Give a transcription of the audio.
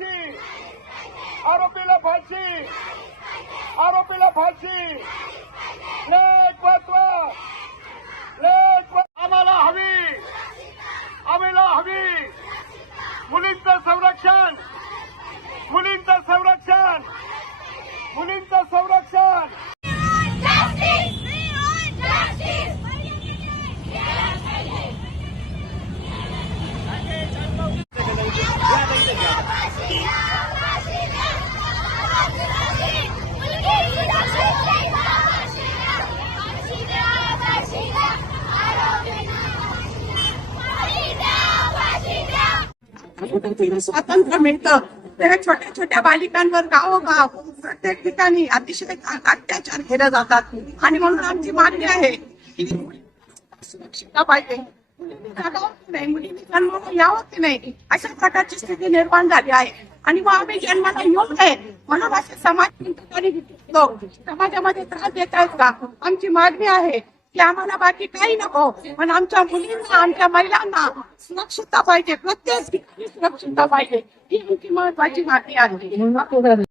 फाशी. आरोपीला फाशी. आरोपीला फाशी. आम्हाला हवी. आम्हाला हवी. मुलींचं संरक्षण. स्वातंत्र्य मिळतं. त्या छोट्या छोट्या बालिकांवर गावोगाव प्रत्येक ठिकाणी अतिशय अत्याचार केले जातात. आणि म्हणून आमची मागणी आहे सुरक्षितता पाहिजे. मुलींनी जन्माला यावं की नाही अशा प्रकारची स्थिती निर्माण झाली आहे. आणि मग आम्ही जन्माला येऊ नये म्हणून असे समाज समाजामध्ये त्रास देत आहेत का? आमची मागणी आहे की आम्हाला बाकी काही नको. पण आमच्या मुलींना आमच्या महिलांना सुरक्षितता पाहिजे प्रत्येक सुरक्षितता पाहिजे. ही आमची महत्वाची मागणी आहे.